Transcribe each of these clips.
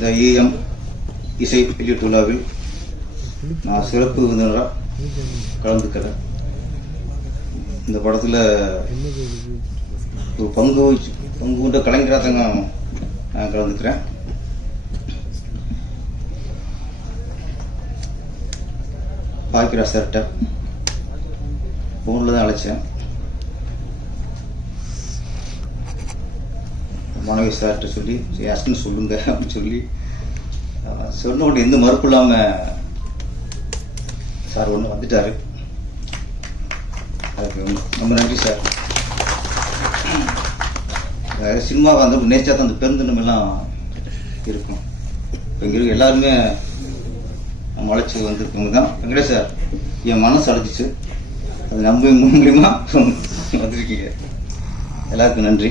இந்த EM இசை வெளியீட்டு விழாவில் நான் சிறப்பு விருந்தினராக கலந்துக்கிறேன். இந்த படத்தில் ஒரு பங்கு கொண்ட கலைஞராக தாங்க நான் கலந்துக்கிறேன். பாக்கியராஜ் சார்கிட்ட ஃபோனில் தான் அழைச்சேன். மாணவி சார்கிட்ட சொல்லி அஸ்டன் சொல்லுங்க அப்படின்னு சொல்லி சொன்ன உடனே எந்த மறுப்பு இல்லாமல் சார் ஒன்று வந்துட்டார். அதுக்கு ரொம்ப நன்றி சார். சினிமா வந்து நேச்சா தான் அந்த பெருந்தன்மைலாம் இருக்கும். இப்போ இங்கே இருக்க எல்லாருமே முளைச்சி வந்திருக்கவங்க தான். வெங்கடேஷ் சார் என் மனசு அடைச்சிச்சு, அது நம்ப மூலியமா வந்திருக்கீங்க. எல்லாருக்கும் நன்றி.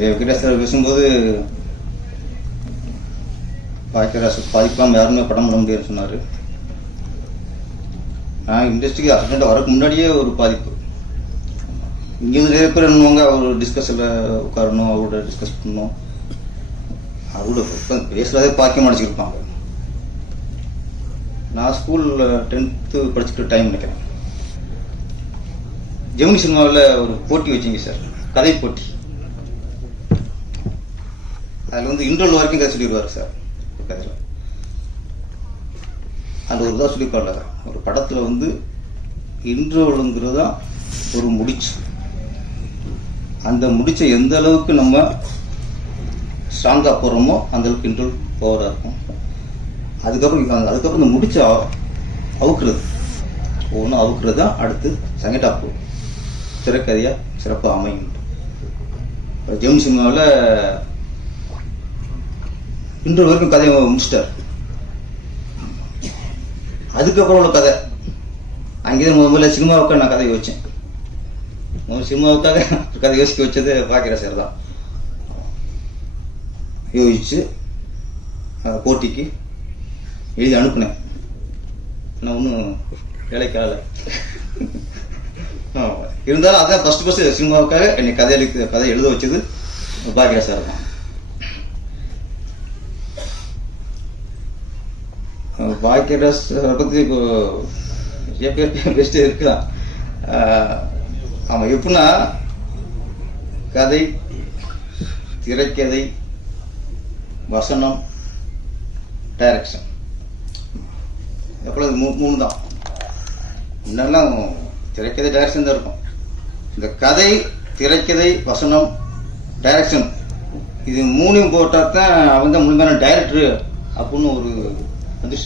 வெங்கடேஷ் சார் பேசும்போது பாக்கியராஜ் பாதிக்காமல் யாருமே படம் பண்ண முடியாதுன்னு சொன்னார். நான் இண்டஸ்ட்ரிக்கு அசிஸ்டண்டாக வரக்கு முன்னாடியே ஒரு பாதிப்பு. இங்கேருந்து நிறைய பேர் என்னவாங்க, அவர் டிஸ்கஸில் உட்காரணும், அவரோட டிஸ்கஸ் பண்ணணும், அவரோட பேசுகிறதே பாக்கியம் அடிச்சுருப்பாங்க. நான் ஸ்கூலில் 10th படிச்சுக்கிற டைம் நினைக்கிறேன். ஜெமினி சினிமாவில் ஒரு போட்டி வச்சிங்க சார், கதை போட்டி. அதில் வந்து இன்டர்வல் வரைக்கும் கதை சொல்லிடுவார் சார். கதையில் அந்த ஒரு தான் சொல்லிப்பாடல, ஒரு படத்தில் வந்து இன்டர்வலுங்கிறது தான் ஒரு முடிச்சு. அந்த முடிச்சை எந்த அளவுக்கு நம்ம ஸ்ட்ராங்காக போடுறோமோ அந்த அளவுக்கு இன்டர்வல் பவராக இருக்கும். அதுக்கப்புறம் இந்த முடிச்ச அவுக்குறது, ஒவ்வொன்றும் அவுக்குறது தான் அடுத்து செகண்ட் ஹாஃப் திரைக்கதையாக சிறப்பாக அமையும். ஜெமினி சினிமாவில் இன்டர்வல் வரைக்கும் கதையை முடிச்சிட்டார். அதுக்கப்புறம் உள்ள கதை அங்கேதான் முதல்ல சினிமாவுக்காக நான் கதை யோசித்தேன். சினிமாவுக்காக கதை யோசிக்க வச்சது பாக்கியராஜ் சார் தான். யோசிச்சு போட்டிக்கு எழுதி அனுப்புனேன். நான் ஒன்றும் வேலைக்கால இருந்தாலும் அதான் ஃபர்ஸ்ட் சினிமாவுக்காக என்னை கதை எழுத வச்சது பாக்கியராஜ் சார் தான். பாக்கியராஜ் பற்றி இப்போ பெஸ்ட்டு இருக்கலாம். ஆமாம், எப்படின்னா கதை, திரைக்கதை, வசனம், டைரக்ஷன், எப்பொழுது மூணு தான். இன்னெல்லாம் திரைக்கதை டைரக்ஷன் தான் இருக்கும். இந்த கதை, திரைக்கதை, வசனம், டைரக்ஷன் இது மூணையும் போட்டால் தான் அவன் தான் முழுமையான டைரக்டரு அப்படின்னு ஒரு வந்து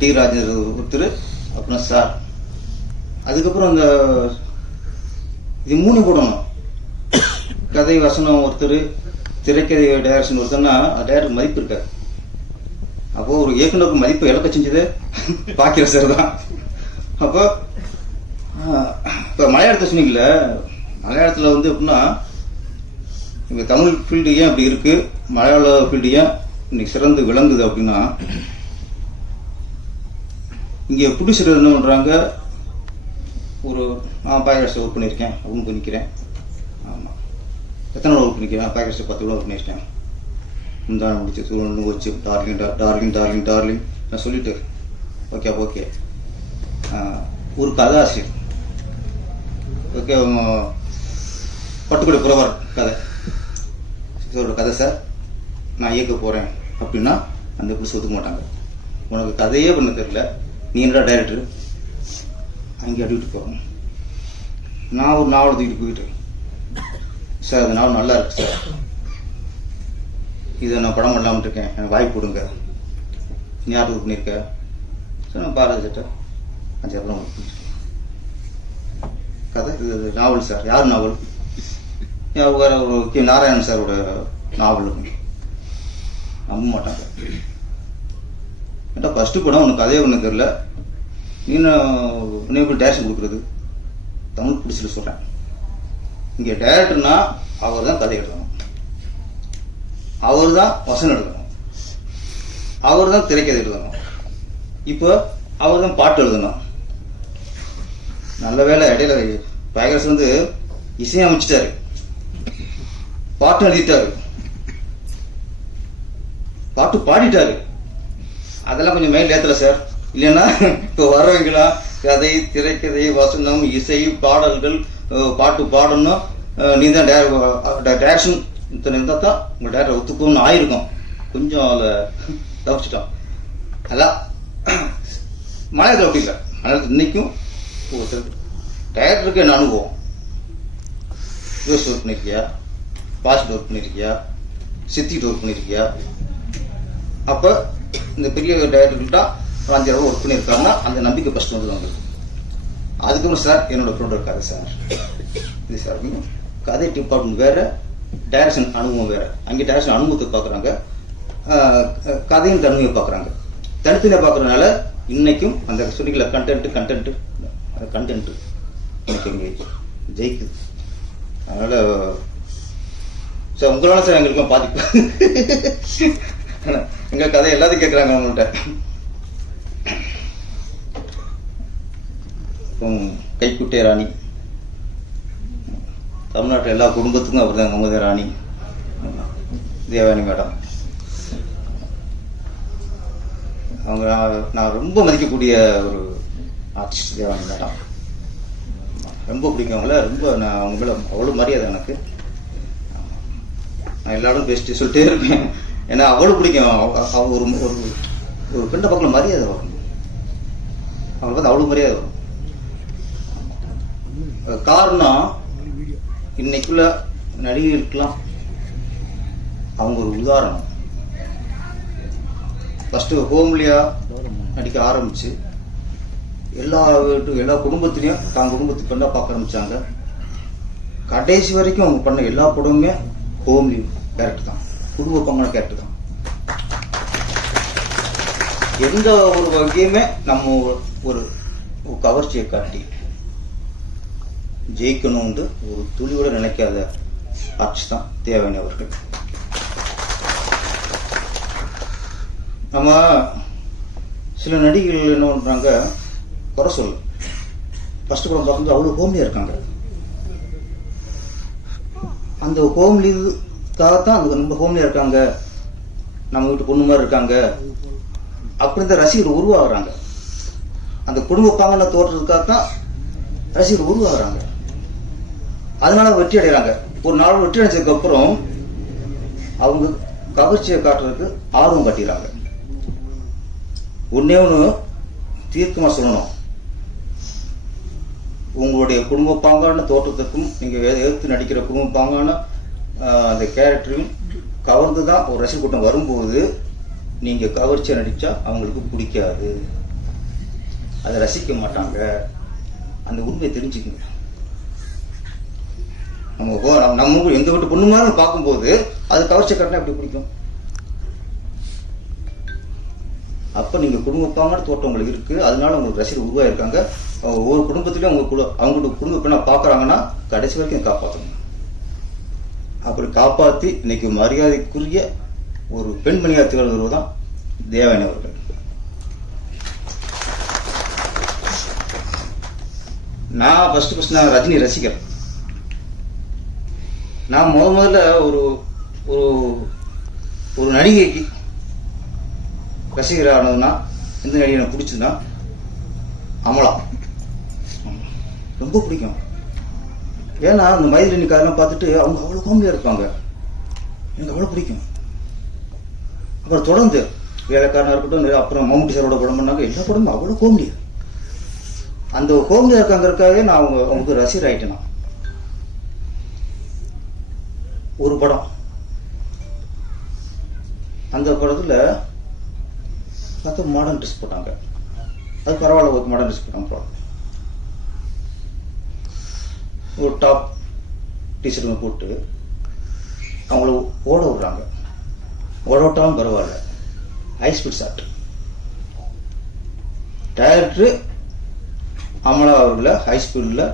டி ராஜேந்திர ஒருத்தர், அப்புறம் சார். அதுக்கப்புறம் அந்த இது மூணு போடணும். கதை வசனம் ஒருத்தர், திரைக்கதை டைரக்ஷன் ஒருத்தர்னா டைரக்டர் மதிப்பு இருக்காது. அப்போ ஒரு இயக்குனருக்கு மதிப்பு இழக்க செஞ்சது பாக்கியராஜ் சார் தான். அப்போ இப்போ மலையாளத்தை சொன்னீங்கல்ல, மலையாளத்தில் வந்து எப்படின்னா இப்போ தமிழ் ஃபீல்டு ஏன் அப்படி இருக்கு, மலையாள ஃபீல்டு ஏன் இன்னைக்கு சிறந்து விளங்குது அப்படின்னா, இங்கே ப்ரொடியூசர் என்ன பண்ணுறாங்க, ஒரு பாக்கியராஜ் ஒர்க் பண்ணியிருக்கேன் அப்படின்னு பண்ணிக்கிறேன். ஆமாம், எத்தனை ஒர்க் பண்ணிக்கிறேன், பாக்கியராஜ் 10 ஒர்க் பண்ணியிருக்கேன். முந்தான முடிச்சு சூழ்நிலை வச்சு டார்லிங் டார்லிங் டார்லிங் டார்லிங் நான் சொல்லிட்டு ஓகே ஓகே. ஒரு கதாசிரியர் ஓகே, பட்டுக்குடி புறவர் கதை இதோட கதை சார் நான் இயக்க போகிறேன் அப்படின்னா அந்த புதுசு ஒத்துக்க மாட்டாங்க. உனக்கு கதையே பண்ண தெரியல, நீ என்னடா டைரக்டர் அங்கே அடிக்கிட்டு போகிறோம். நான் ஒரு நாவலை தூக்கிட்டு போயிட்டு, சார் அந்த நாவல் நல்லா இருக்கு சார், இதை நான் படம் பண்ணலாம்னு இருக்கேன், எனக்கு வாய்ப்பு கொடுங்க. நீ யார் ஒர்க் பண்ணியிருக்க சார்? நான் பாரதி சட்டை 5 படம் ஒர்க் பண்ணியிருக்கேன். கதை இது நாவல் சார். யார் நாவல்? வேறு ஒரு நாராயணன் சாரோட நாவல். நம்ப மாட்டாங்க. ஏன்டா ஃபஸ்ட்டு படம் உனக்கு கதையே ஒன்று தெரியல, நீ எப்படி டேரக்ஷன் கொடுக்குறது? தமிழ் பிடிச்சிட்டு சொல்கிறேன். இங்கே டைரக்டர்னா அவர் தான் கதை எழுதணும், அவர் தான் வசனம் எழுதணும், அவர் தான் திரைக்கதை எழுதணும், இப்போ அவர் தான் பாட்டு எழுதணும். நல்ல வேலை இடையில பாக்கியராஜ் வந்து இசையமைச்சிட்டாரு, பாட்டு எழுதிட்டாரு. பாட்டு பாடிட்டாரு. அதெல்லாம் கொஞ்சம் மைண்ட் ஏற்றல சார். இல்லைன்னா இப்போ வர்றவங்களாம் கதை, திரைக்கதை, வசனம், இசை, பாடல்கள், பாட்டு பாடணும், நீ தான் டைரக்ஷன் இத்தனை இருந்தால் தான் உங்கள் டேரக்டர் ஒத்துக்கும்னு ஆயிருக்கும். கொஞ்சம் அதில் தவிச்சிட்டோம். அதான் மலையாளத்தில் அப்படி இல்லை. மலையாளத்தில் இன்னைக்கும் டைரக்டருக்கு என்ன அனுபவம், யோசிச்சு ஒர்க் பண்ணியிருக்கியா, பாசிட்டு ஒர்க் பண்ணியிருக்கியா, சித்திட்டு ஒர்க் பண்ணியிருக்கியா? அப்போ இந்த பெரிய டைரக்டர்கிட்ட 5 ஒர்க் பண்ணியிருக்காங்கன்னா அந்த நம்பிக்கை ஃபஸ்ட்டு வந்து உங்களுக்கு. அதுக்கப்புறம் சார் என்னோட ப்ரோடக்ட் கதை சார், இது சார் கதை டிபார்ட்மெண்ட் வேறு, டைரக்ஷன் அனுபவம் வேறு. அங்கே டைரக்ஷன் அனுபவத்தை பார்க்குறாங்க, கதையும் தன்மையை பார்க்குறாங்க. தனித்தனியாக பார்க்குறதுனால இன்னைக்கும் அந்த சொன்னிக்கல கண்டென்ட்டு இன்னைக்கு இங்கே ஜெயிக்குது. அதனால் சார் உங்களால் சார் எங்களுக்கும் பாதிப்பு. எங்கள் கதை எல்லாத்தையும் கேட்குறாங்க அவங்கள்ட்ட. கைக்குட்டை ராணி, தமிழ்நாட்டில் எல்லா குடும்பத்துக்கும் அவர் தான் கமுத ராணி. தேவானி மேடம் அவங்க நான் ரொம்ப மதிக்கக்கூடிய ஒரு ஆர்டிஸ்ட். தேவானி மேடம் ரொம்ப பிடிக்கும் அவங்கள. ரொம்ப நான் அவங்க மேலே அவ்வளோ மரியாதை எனக்கு. நான் எல்லாரும் பேசிட்டு சொல்லிட்டே இருப்பேன். ஏன்னா அவ்வளோ பிடிக்கும். அவங்க ஒரு ஒரு பெண்ணை பக்கம் மரியாதை வரும். அவங்களுக்கு வந்து அவ்வளோ மரியாதை வரும். காரணம் இன்னைக்குள்ள நடிகர்களுக்கெல்லாம் அவங்க ஒரு உதாரணம். ஃபஸ்ட்டு ஹோம்லியா நடிக்க ஆரம்பிச்சு எல்லா குடும்பத்திலையும் தான் குடும்பத்துக்கு பெண்ணா பார்க்க ஆரம்பிச்சாங்க. கடைசி வரைக்கும் அவங்க பண்ண எல்லா படமுமே ஹோம்லி கேரக்டர் தான், குடும்ப பங்கான கேரக்டர் தான். எந்த ஒரு வகையுமே நம்ம ஒரு கவர்ச்சியை காட்டி ஜெயிக்கணும்னு ஒரு துளியோட நினைக்காத ஆர்டிஸ்ட் தான் தேவானி அவர்கள். நம்ம சில நடிகர்கள் என்ன பண்றாங்க, குறை சொல்லு. ஃபர்ஸ்ட் படம் பார்க்கும்போது அவ்வளோ ஹோம்லியா இருக்காங்க. அந்த ஹோம்லிக்காகத்தான் அந்த ரொம்ப ஹோம்லியா இருக்காங்க, நம்ம வீட்டு பொண்ணு மாதிரி இருக்காங்க அப்படி தான் ரசிகர் உருவாகிறாங்க. அந்த குடும்ப பாங்கன தோற்றத்துக்காகத்தான் ரசிகர் உருவாகிறாங்க. அதனால வெற்றி அடைகிறாங்க. ஒரு நாள் வெற்றி அடைஞ்சதுக்கு அப்புறம் அவங்க கவர்ச்சியை காட்டுறதுக்கு ஆர்வம் காட்டிடுறாங்க. ஒன்னே ஒன்று தீர்க்கமா சொல்லணும், உங்களுடைய குடும்ப பாங்கான தோற்றத்துக்கும் நீங்க எதிர்த்து நடிக்கிற குடும்ப பாங்கான அந்த கேரக்டரையும் கவர்ந்து தான் ஒரு ரசிகர் கூட்டம் வரும்போது நீங்க கவர்ச்சியா நடிச்சா அவங்களுக்கு பிடிக்காது, அதை ரசிக்க மாட்டாங்க. அந்த உண்மையை தெரிஞ்சுக்கங்க. நம்ம எந்த வீட்டு பொண்ணு மாதிரி பார்க்கும்போது அது கவர்ச்சி கட்டினா எப்படி பிடிக்கும்? அப்ப நீங்க குடும்பப்பாங்கன்னு தோட்டம் உங்களுக்கு இருக்கு, அதனால உங்களுக்கு ரசிகர் உருவாயிருக்காங்க. ஒவ்வொரு குடும்பத்திலையும் அவங்களோட குடும்ப பெண்ணா பாக்குறாங்கன்னா கடைசி வரைக்கும் காப்பாற்றணும். அப்படி காப்பாத்தி இன்னைக்கு மரியாதைக்குரிய ஒரு பெண்மணியா திகழ்வது தான் தேவானி அவர்கள். நான் ஃபர்ஸ்ட் நான் ரஜினி ரசிகர். நான் முதல்ல ஒரு ஒரு நடிகைக்கு ரசிகர் ஆனதுன்னா எந்த நடிகை எனக்கு பிடிச்சதுன்னா அமலா ரொம்ப பிடிக்கும். ஏன்னா அந்த மைதிலி காரணம் பார்த்துட்டு அவங்க அவ்வளோ காமெடியாக இருப்பாங்க, எனக்கு அவ்வளோ பிடிக்கும். அப்புறம் தொடர்ந்து வேலைக்காரனாக இருக்கட்டும், அப்புறம் மம்முட்டி சாரோட படம் பண்ணாங்க, எல்லா படமும் அவ்வளோ காமெடி. அந்த காமெடியாக இருக்காங்கிறதுக்காகவே நான் அவங்களுக்கு ரசிகர் ஆயிட்டேன். நான் ஒரு படம், அந்த படத்தில் பார்த்தா மாடர்ன் ட்ரெஸ் போட்டாங்க, அது பரவாயில்ல, ஒரு மாடர்ன் ட்ரெஸ் போட்டாங்க. படம் ஒரு டாப் டிஷர்ட் போட்டு அவங்கள ஓட விடுறாங்க. ஓட விட்டாலும் பரவாயில்ல, high speed shot. Director Amala அவர்களை ஹை ஸ்பீடில்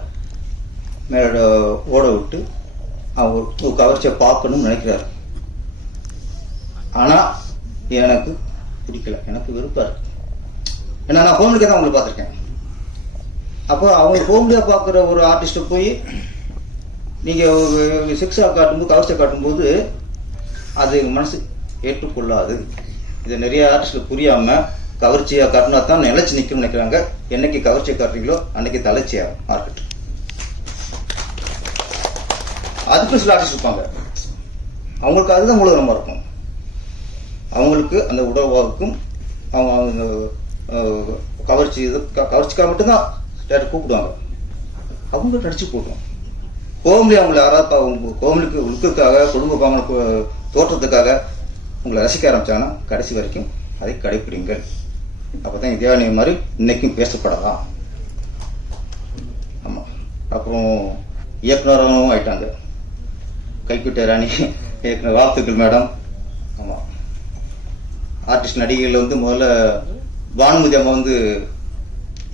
மேல ஓட விட்டு அவங்க கவர்ச்சியை பார்க்கணும்னு நினைக்கிறாரு. ஆனால் எனக்கு பிடிக்கல, எனக்கு விருப்பம் இருக்கு. ஏன்னா நான் ஹோம்லிக்கே தான் அவங்களை பார்த்துருக்கேன். அப்போ அவங்க ஹோம்லியாக பார்க்குற ஒரு ஆர்டிஸ்ட்டை போய் நீங்கள் செக்ஸாக காட்டும்போது, கவர்ச்சியை காட்டும்போது அது மனசு ஏற்றுக்கொள்ளாது. இதை நிறைய ஆர்டிஸ்ட் புரியாமல் கவர்ச்சியாக காட்டினா தான் நிலைச்சி நிற்கணும்னு நினைக்கிறாங்க. என்னைக்கு கவர்ச்சியை காட்டுறீங்களோ அன்னைக்கு தலைச்சியாகும் மார்க்கெட். அதுக்கும் சில ஆர்டிஸ்ட் இருப்பாங்க, அவங்களுக்கு அதுதான் மூலதனமாக இருக்கும். அவங்களுக்கு அந்த உடல்வாவுக்கும் அவங்க கவர்ச்சிக்காக மட்டும்தான் டேரக்டர் கூப்பிடுவாங்க. அவங்க நடிச்சு போட்டுவோம். கோமலி அவங்களை யாராவது கோமலிக்கு லுக்குக்காக குடும்ப பாவங்களுக்கு தோற்றத்துக்காக உங்களை ரசிக்க ஆரம்பிச்சாங்கன்னா கடைசி வரைக்கும் அதை கடைப்பிடிங்கள். அப்போதான் இதே மாதிரி இன்னைக்கும் பேசப்படலாம். ஆமாம். அப்புறம் இயக்குனராகவும் ஆயிட்டாங்க. கைக்குட்டை ராணி இயக்குனர், வாழ்த்துக்கள் மேடம். ஆமாம். ஆர்டிஸ்ட் நடிகைகள் முதல்ல பானுமதி அம்மா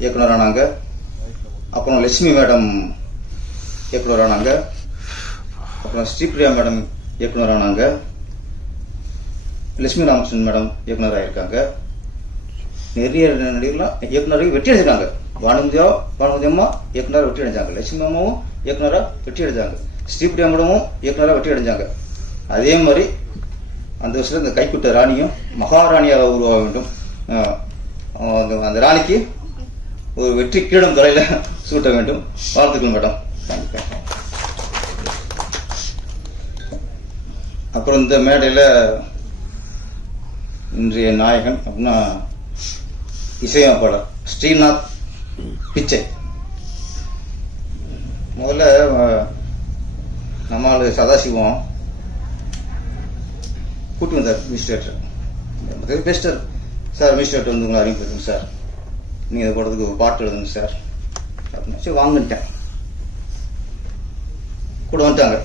இயக்குனரானாங்க. அப்புறம் லட்சுமி மேடம் இயக்குனரானாங்க. அப்புறம் ஸ்ரீபிரியா மேடம் இயக்குனரானாங்க. லட்சுமி ராமகிருஷ்ணன் மேடம் இயக்குனராக இருக்காங்க. நிறைய நடிகர்லாம் இயக்குனராக வெற்றி அடைஞ்சிருக்காங்க. பானுமதி அம்மா இயக்குனராக வெற்றி அடைஞ்சாங்க. லட்சுமி அம்மாவும் இயக்குனராக வெற்றி அடைஞ்சாங்க. ஸ்ரீபிரியா மேடமும் இயக்குனராக வெற்றி அடைஞ்சாங்க. அதே மாதிரி அந்த வருஷத்துல இந்த கைக்குட்டை ராணியும் மகாராணியாக உருவாக வேண்டும். அந்த ராணிக்கு ஒரு வெற்றி கிரீடம் தலையில சூட்ட வேண்டும். வாழ்த்துக்கள் மேடம். அப்புறம் இந்த மேடையில் இன்றைய நாயகன் அப்படின்னா இசையமைப்பாளர் ஸ்ரீநாத் பிச்சை. முதல்ல நம்மளு சதாசிவம் கூட்டி வந்தார் மினிஸ்டர் பேசிட்டார். சார் மினிஸ்டர் உங்களை அறிமுகப்படுத்துங்க சார், நீங்கள் இதை போடுறதுக்கு ஒரு பாட்டு எழுதுங்க சார் அப்படின்னு. சரி வாங்கிட்டேன். கூட வந்துட்டாங்க.